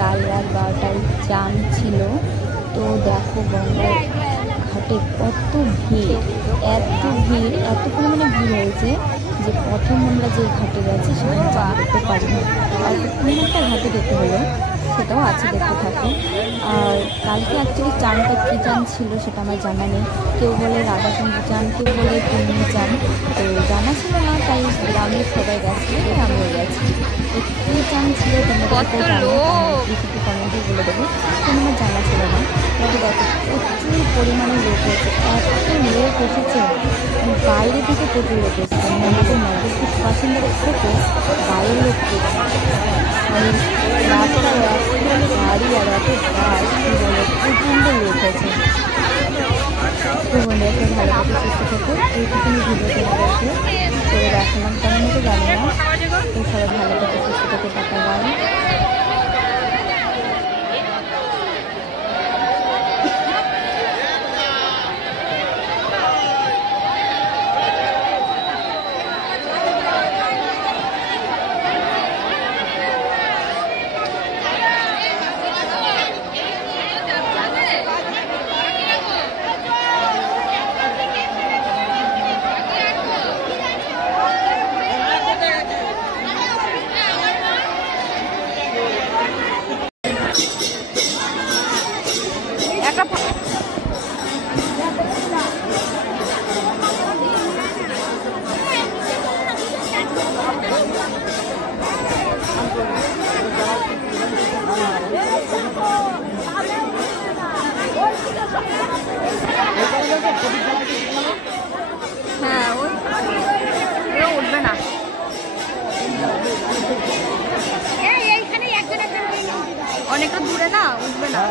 কাল রাত 12টায় চান ছিল। তো দেখো গঙ্গার ঘাটে কত ভিড়, এত ভিড়, এত পরিমাণে ভিড় হয়েছে যে প্রথম আমরা যে ঘাটে গেছি সেখানে চান করতে পারিনি। আর অন্য একটা ঘাটে যেতে হলো, সেটাও আছে, দেখতে থাকো। আর কালকে অ্যাকচুয়ালি চানটা কী চান ছিল সেটা আমার জানা নেই। কেউ বলে রাধাকুণ্ডু চান, কেউ বলে পূর্ণি চান, তো জানা ছিল না, তাই গ্রামের সবাই গেছে, আমিও গেছি। তো কী চান ছিল তোমাদেরকে জানো, কিছু কমেন্টে বলে দেবো, কিন্তু আমার জানা ছিল না। তবে দেখো প্রচুর পরিমাণে লোক হয়েছে, এত লোক এসেছে, বাইরে থেকে প্রচুর লোক এসেছে, আমাদের নবদ্বীপ বাসিন্দাদের থেকে বাইরের লোক মানে রাস্তায় এত গাড়ি আর এত বাস, কী বলে, প্রচণ্ড লোক হয়েছে। তো বলে একটা ভালো কথা সুস্থ থেকে এইটুকুনি ভিডিওতে আমাদেরকে করে দেখালাম, কেমন হতে জানি না। তো সবাই ভালো থেকে সুস্থ থেকে টাকা বাড়ে। হ্যাঁ, ওই উঠবে না, অনেকটা দূরে না, উঠবে না।